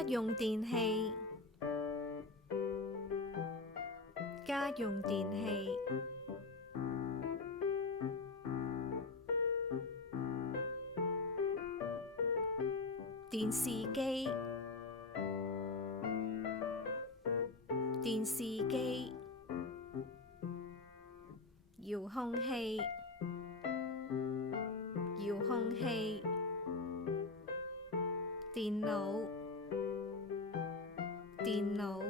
家用電器，家用電器，電視機，電視機，遙控器，遙控器，電腦，電腦，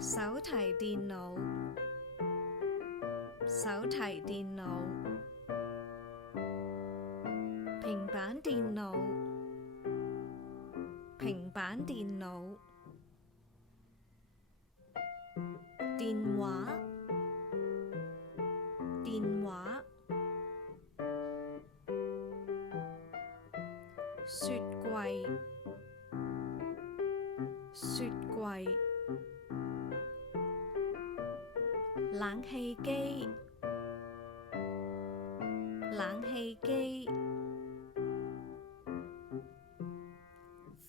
手提電腦，手提電腦，平板電腦，平板電腦，電話，電話，雪櫃，雪櫃，冷氣機，冷氣機，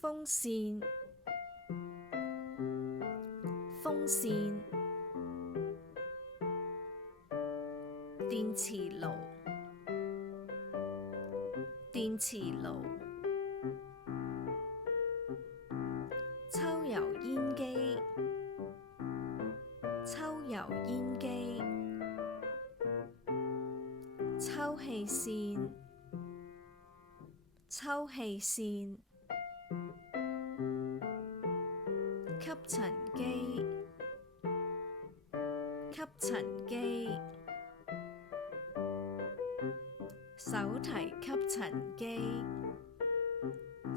風扇，風扇，電磁爐，電磁爐，抽油煙機，抽油煙機，抽氣扇，抽氣扇，吸塵機，吸塵機，手提吸塵機，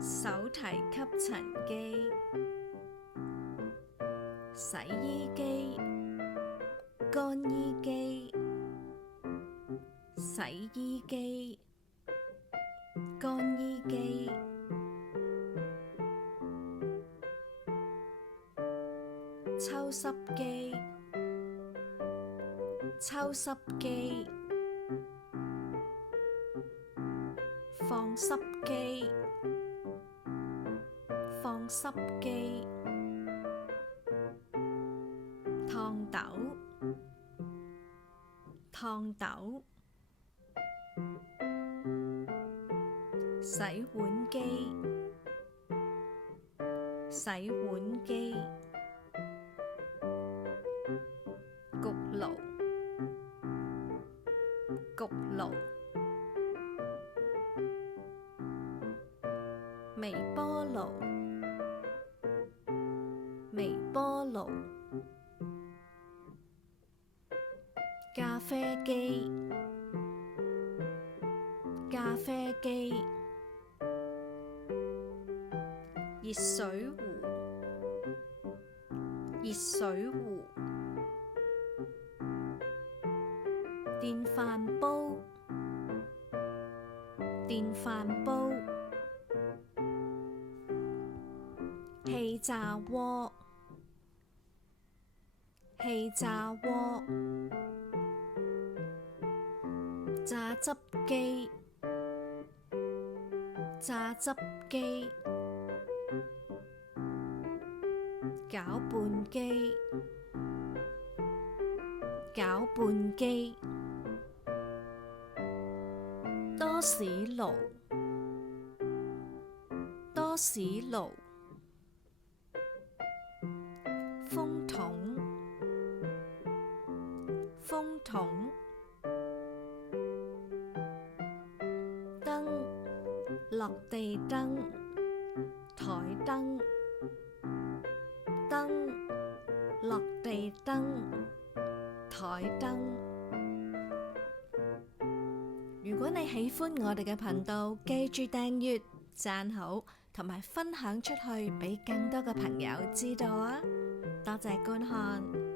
手提吸塵機，洗衣機，乾衣機，洗衣機，乾衣機，抽濕機，抽濕機，放濕機，放濕機，燙斗，燙斗，洗碗機，洗碗機，焗爐，焗爐，微波爐，微波爐，咖啡機，咖啡機，熱水壺，熱水壺，電飯煲，電飯煲，氣炸鍋，氣炸鍋，榨汁機，榨汁機，攪拌機，攪拌機，多士爐，多士爐，風筒，風筒，燈，落地燈，台燈，燈，落地燈，台燈。如果你喜歡我哋嘅頻道，記住訂閱、讚好同埋分享出去，俾更多嘅朋友知道啊！多謝觀看。